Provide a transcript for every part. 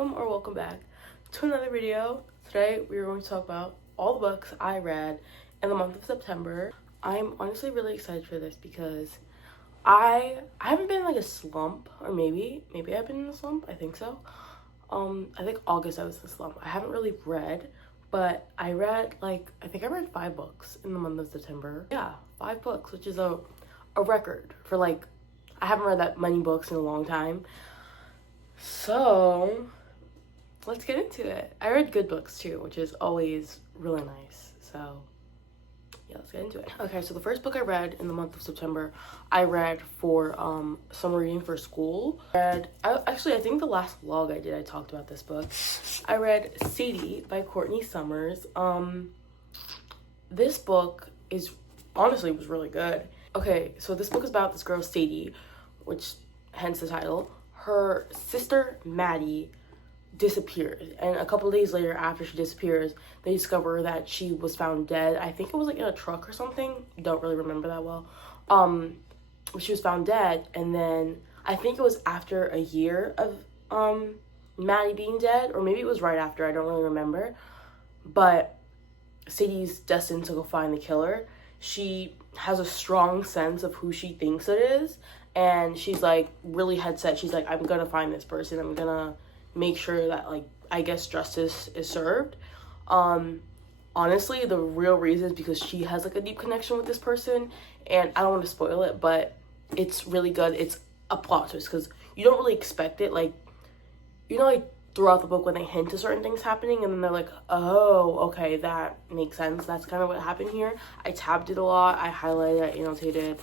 welcome back to another video. Today we are going to talk about all the books I read in the month of September. I'm honestly really excited for this because I haven't been in like a slump, or maybe I've been in a slump. I think so. I think August I was in a slump. I haven't really read, but I read I think I read 5 books in the month of September. Yeah, 5 books, which is a record for I haven't read that many books in a long time. So let's get into it. I read good books too, which is always really nice. So yeah, let's get into it. Okay, so the first book I read in the month of September, I read for summer reading for school. I think the last vlog I did, I talked about this book. I read Sadie by Courtney Summers. This book was really good. Okay, so this book is about this girl Sadie, which hence the title. Her sister Maddie disappears, and a couple days later, after she disappears, they discover that she was found dead. I think it was in a truck or something. Don't really remember that well. She was found dead, and then I think it was after a year of Maddie being dead, or maybe it was right after. I don't really remember. But Sadie's destined to go find the killer. She has a strong sense of who she thinks it is, and she's really head set. She's I'm gonna find this person. I'm gonna make sure that I guess justice is served. Honestly, the real reason is because she has a deep connection with this person, and I don't want to spoil it, but it's really good. It's a plot twist because you don't really expect it. Throughout the book when they hint to certain things happening, and then they're oh, okay, that makes sense. That's kind of what happened here. I tabbed it a lot. I highlighted, I annotated.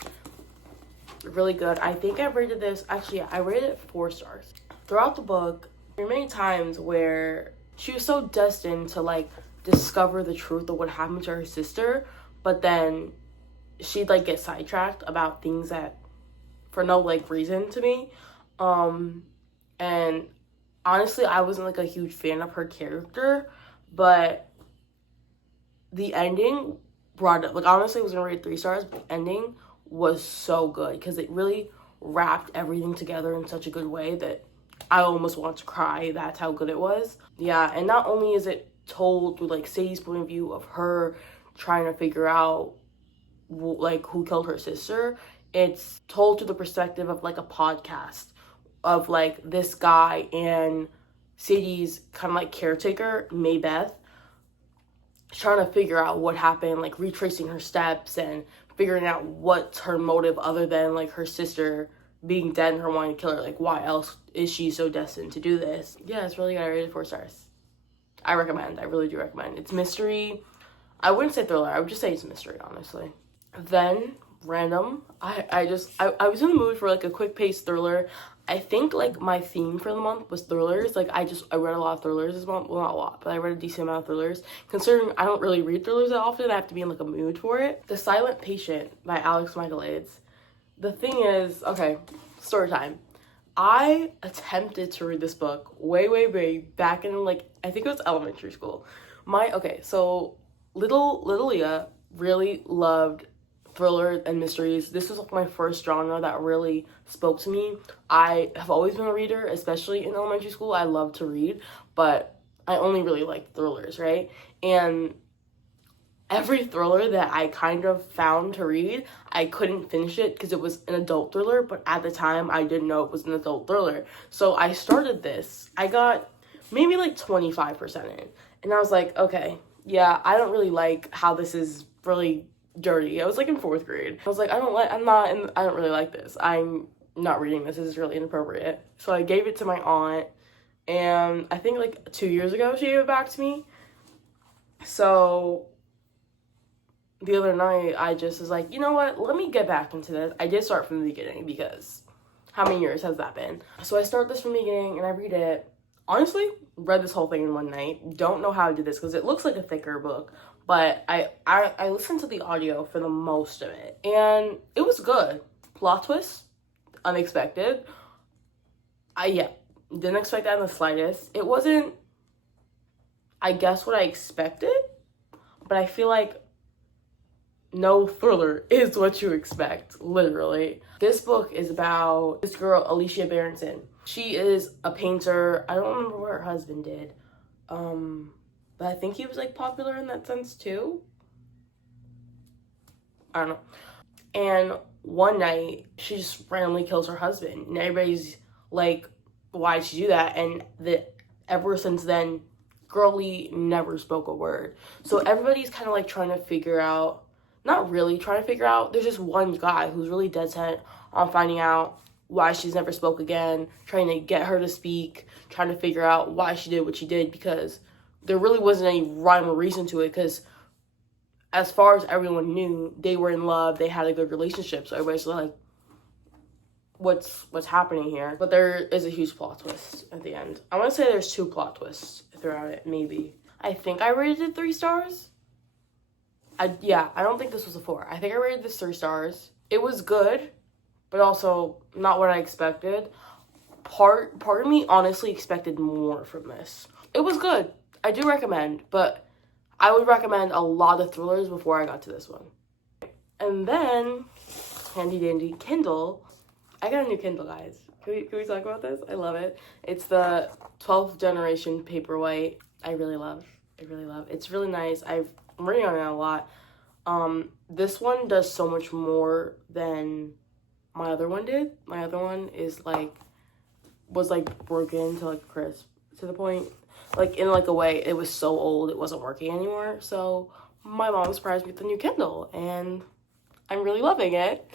Really good. I think I rated this, I rated it 4 stars. Throughout the book, there were many times where she was so destined to discover the truth of what happened to her sister, but then she'd get sidetracked about things that for no reason to me. And honestly, I wasn't a huge fan of her character, but the ending brought it. Honestly, I was gonna rate 3 stars, but the ending was so good because it really wrapped everything together in such a good way that I almost want to cry. That's how good it was. Yeah, and not only is it told through Sadie's point of view of her trying to figure out who killed her sister, it's told through the perspective of a podcast of this guy and Sadie's kind of caretaker, Maybeth, trying to figure out what happened, retracing her steps and figuring out what's her motive other than her sister being dead and her wanting to kill her. Why else is she so destined to do this? Yeah, it's really good. I rated 4 stars. I recommend. I really do recommend. It's mystery. I wouldn't say thriller. I would just say it's mystery, honestly. Then random. I was in the mood for a quick paced thriller. I think my theme for the month was thrillers. I read a lot of thrillers this month. Well, not a lot, but I read a decent amount of thrillers. Considering I don't really read thrillers that often, I have to be in a mood for it. The Silent Patient by Alex Michaelides. The thing is, okay, story time. I attempted to read this book way back in I think it was elementary school. So little Leah really loved thrillers and mysteries. This was my first genre that really spoke to me. I have always been a reader, especially in elementary school. I love to read, but I only really liked thrillers, right? And every thriller that I kind of found to read, I couldn't finish it because it was an adult thriller, but at the time I didn't know it was an adult thriller. So I started this. I got maybe 25% in, and I was okay, yeah, I don't really like how this is really dirty. I was in 4th grade. I was I don't really like this. I'm not reading this. This is really inappropriate. So I gave it to my aunt, and I think 2 years ago she gave it back to me. So the other night I just was you know what, let me get back into this. I did start from the beginning because how many years has that been? So I start this from the beginning and I read it. Honestly, read this whole thing in one night. Don't know how I did this because it looks like a thicker book, but I listened to the audio for the most of it, and it was good. Plot twist, unexpected. Didn't expect that in the slightest. It wasn't, I guess, what I expected, but I feel no thriller is what you expect, literally. This book is about this girl, Alicia Berenson. She is a painter. I don't remember what her husband did. But I think he was like popular in that sense too. I don't know. And one night, she just randomly kills her husband. And everybody's like, why'd she do that? And ever since then, girlie never spoke a word. So everybody's kind of like trying to figure out, not really trying to figure out, there's just one guy who's really dead set on finding out why she's never spoke again, trying to get her to speak, trying to figure out why she did what she did, because there really wasn't any rhyme or reason to it, because as far as everyone knew, they were in love, they had a good relationship, so everybody's like, what's happening here? But there is a huge plot twist at the end. I want to say there's 2 plot twists throughout it, maybe. I think I rated it 3 stars. I don't think this was a 4. I think I rated this 3 stars. It was good, but also not what I expected. Part of me honestly expected more from this. It was good. I do recommend, but I would recommend a lot of thrillers before I got to this one. And then, handy dandy Kindle. I got a new Kindle, guys. Can we talk about this? I love it. It's the 12th generation Paperwhite. I really love. It's really nice. I'm reading on it a lot. This one does so much more than my other one did. My other one was broken to like crisp to the point, like in like a way it was so old it wasn't working anymore. So my mom surprised me with the new Kindle and I'm really loving it.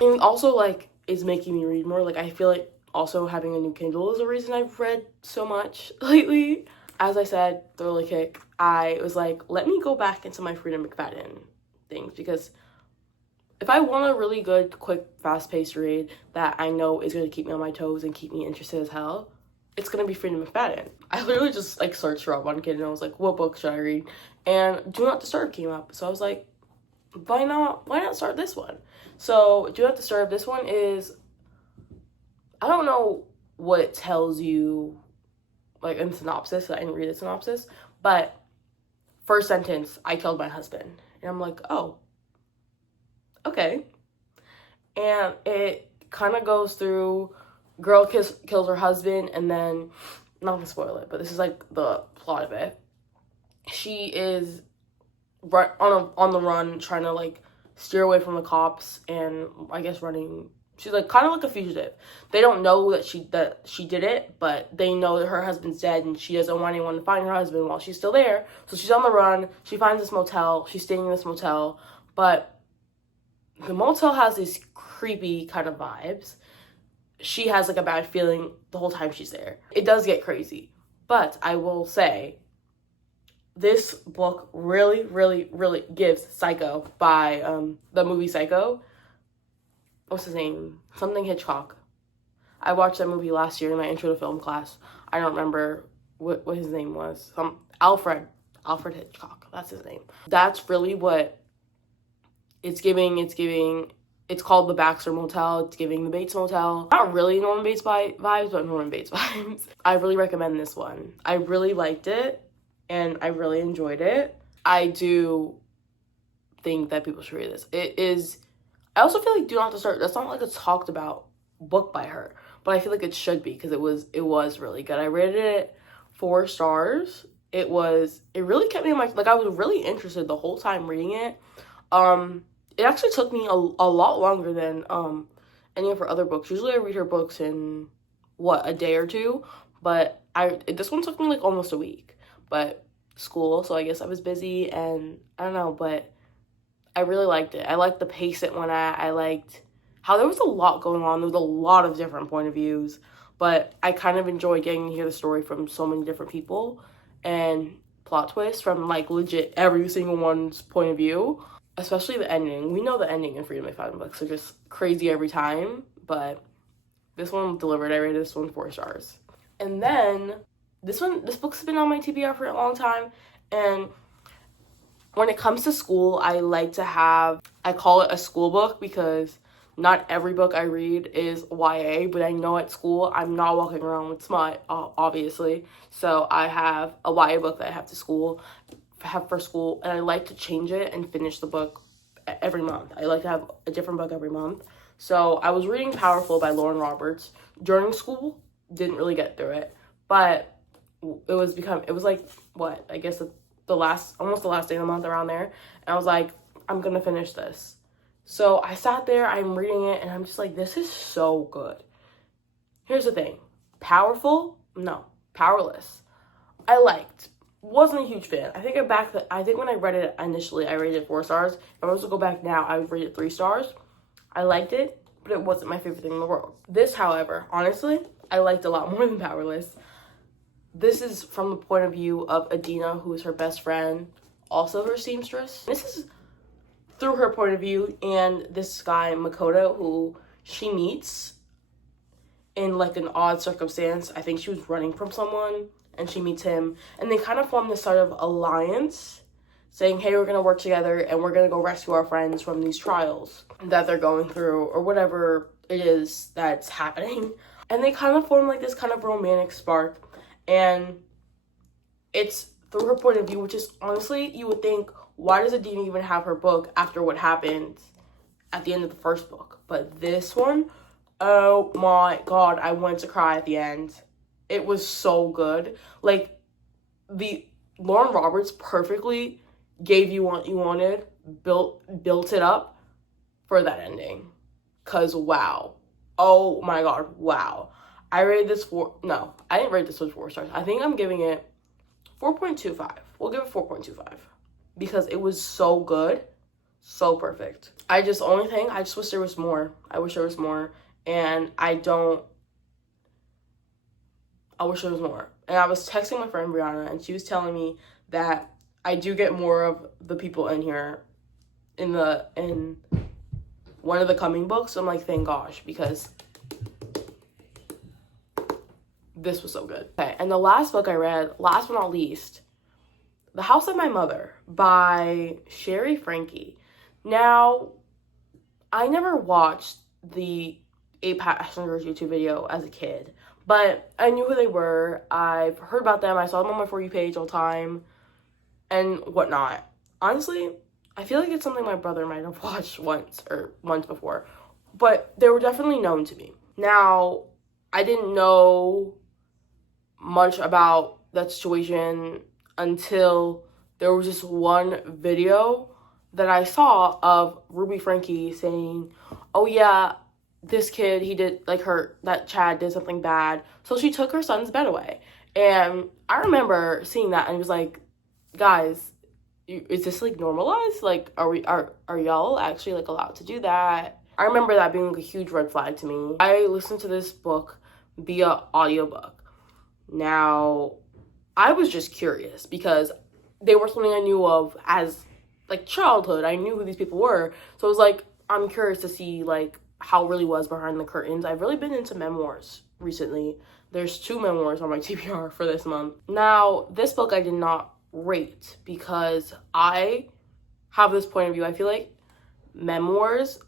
And also like it's making me read more. Like I feel like also having a new Kindle is a reason I've read so much lately. As I said, Thriller Kick, I was like, let me go back into my Freida McFadden things, because if I want a really good, quick, fast-paced read that I know is going to keep me on my toes and keep me interested as hell, it's going to be Freida McFadden. I literally just like searched her up on Kindle and I was like, what book should I read? And Do Not Disturb came up. So I was like, why not start this one? So Do Not Disturb, this one is, I don't know what it tells you like in synopsis. I didn't read the synopsis, but first sentence, I killed my husband. And I'm like, oh, okay. And it kind of goes through, girl kills her husband, and then, not gonna spoil it, but this is like the plot of it. She is on the run, trying to like steer away from the cops, and I guess running. She's like kind of like a fugitive. They don't know that she did it, but they know that her husband's dead, and she doesn't want anyone to find her husband while she's still there. So she's on the run. She finds this motel. She's staying in this motel, but the motel has these creepy kind of vibes. She has like a bad feeling the whole time she's there. It does get crazy, but I will say this book really, really, really gives Psycho by the movie Psycho. What's his name? Something Hitchcock. I watched that movie last year in my intro to film class. I don't remember what his name was. Alfred Hitchcock. That's his name. That's really what it's giving. It's called the Baxter Motel. It's giving the Bates Motel. Not really Norman Bates vibes, but Norman Bates vibes. I really recommend this one. I really liked it, and I really enjoyed it. I do think that people should read this. It is... I also feel like Do Not Disturb, that's not like a talked about book by her, but I feel like it should be, because it was really good. I rated it 4 stars. It really kept me in my, like I was really interested the whole time reading it. It actually took me a lot longer than any of her other books. Usually I read her books in a day or 2, but this one took me like almost a week. But school, so I guess I was busy, and I don't know, but I really liked it. I liked the pace it went at. I liked how there was a lot going on. There was a lot of different point of views, but I kind of enjoyed getting to hear the story from so many different people and plot twists from like legit every single one's point of view, especially the ending. We know the ending in Freida McFadden books are just crazy every time, but this one delivered. I rated this one 4 stars. And then this book's been on my TBR for a long time, and when it comes to school, I like to have, I call it a school book, because not every book I read is YA, but I know at school I'm not walking around with smut, obviously. So I have a YA book that I have for school, and I like to change it and finish the book every month. I like to have a different book every month. So I was reading Powerful by Lauren Roberts during school. Didn't really get through it, but it was like, what, I guess almost the last day of the month, around there. And I was like, I'm gonna finish this. So I sat there, I'm reading it, and I'm just like, this is so good. Here's the thing. Powerful? No. Powerless. I liked. Wasn't a huge fan. I think when I read it initially, I rated it 4 stars. If I was to go back now, I would rate it 3 stars. I liked it, but it wasn't my favorite thing in the world. This, however, honestly, I liked a lot more than Powerless. This is from the point of view of Adina, who is her best friend, also her seamstress. This is through her point of view, and this guy, Makoto, who she meets in like an odd circumstance. I think she was running from someone, and she meets him, and they kind of form this sort of alliance, saying, hey, we're going to work together, and we're going to go rescue our friends from these trials that they're going through, or whatever it is that's happening. And they kind of form like this kind of romantic spark, and it's through her point of view, which is, honestly, you would think, why does Adina even have her book after what happened at the end of the first book? But this one, oh my god, I wanted to cry at the end. It was so good. Like, the Lauren Roberts perfectly gave you what you wanted, built it up for that ending. Cause wow. Oh my god, wow. I didn't rate this with 4 stars. I think I'm giving it 4.25. We'll give it 4.25. Because it was so good. So perfect. I just wish there was more. I wish there was more. And I wish there was more. And I was texting my friend Brianna, and she was telling me that I do get more of the people in here in one of the coming books. So I'm like, thank gosh, because this was so good. Okay, and the last book I read, last but not least, The House of My Mother by Sherry Frankie. Now, I never watched the 8 Passengers YouTube video as a kid, but I knew who they were. I've heard about them. I saw them on my For You page all the time and whatnot. Honestly, I feel like it's something my brother might have watched once before, but they were definitely known to me. Now, I didn't know much about that situation until there was just one video that I saw of Ruby Frankie saying, oh yeah, this kid, he did, like, that Chad did something bad, so she took her son's bed away. And I remember seeing that and it was like, guys, is this like normalized? Like, are y'all actually like allowed to do that? I remember that being like a huge red flag to me. I listened to this book via audiobook. Now, I was just curious because they were something I knew of as like childhood. I knew who these people were. So it was like, I'm curious to see like how it really was behind the curtains. I've really been into memoirs recently. There's 2 memoirs on my TBR for this month. Now, this book I did not rate because I have this point of view. I feel like memoirs,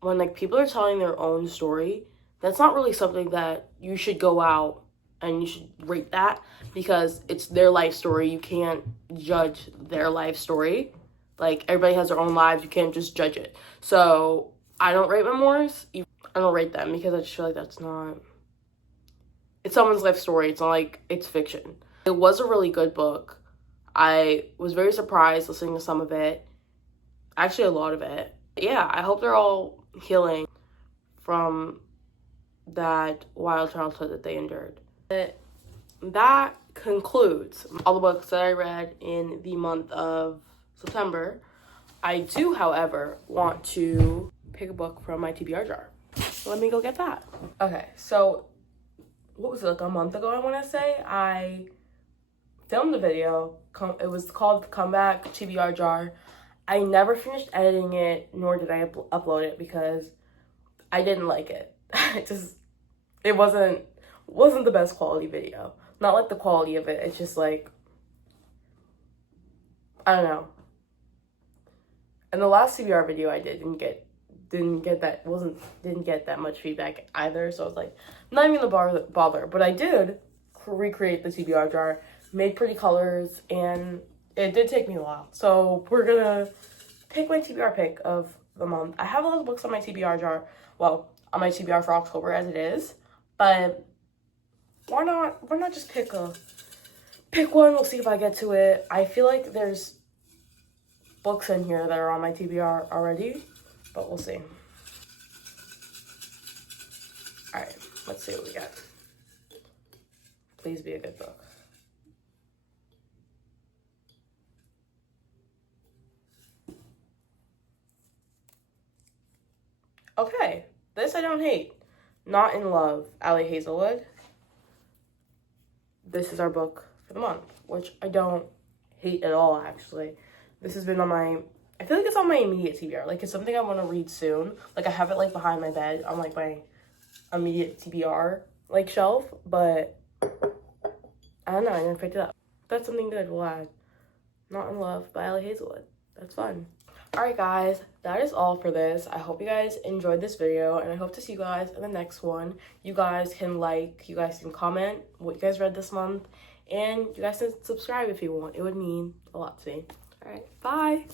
when like people are telling their own story, that's not really something that you should go out and you should rate that because it's their life story. You can't judge their life story. Like, everybody has their own lives. You can't just judge it. So I don't rate memoirs. I don't rate them because I just feel like it's someone's life story. It's not like it's fiction. It was a really good book. I was very surprised listening to some of it. Actually, a lot of it. Yeah, I hope they're all healing from that wild childhood that they endured. That concludes all the books that I read in the month of September. I do, however, want to pick a book from my TBR jar. Let me go get that. Okay, so what was it, like a month ago, I want to say? I filmed a video. It was called Comeback TBR jar. I never finished editing it, nor did I upload it because I didn't like it. It wasn't the best quality video. Not like the quality of it. It's just like, I don't know. And the last TBR video I did didn't get that much feedback either. So I was like, not even gonna bother. But I did recreate the TBR jar, made pretty colors, and it did take me a while. So we're gonna pick my TBR pick of the month. I have a lot of books on my TBR jar. Well, on my TBR for October as it is. But why not just pick one? We'll see if I get to it. I feel like there's books in here that are on my TBR already, but we'll see. All right, let's see what we got. Please be a good book. Okay, this I don't hate. Not in Love, Ali Hazelwood. This is our book for the month, which I don't hate at all, actually. This has been on my, I feel like it's on my immediate TBR. Like, it's something I want to read soon. Like, I have it, like, behind my bed on, like, my immediate TBR, like, shelf. But, I don't know, I never picked it up. That's something good we'll add. Not in Love by Ali Hazelwood. That's fun. Alright guys, that is all for this. I hope you guys enjoyed this video, and I hope to see you guys in the next one. You guys can like, you guys can comment what you guys read this month, and you guys can subscribe if you want. It would mean a lot to me. Alright, bye!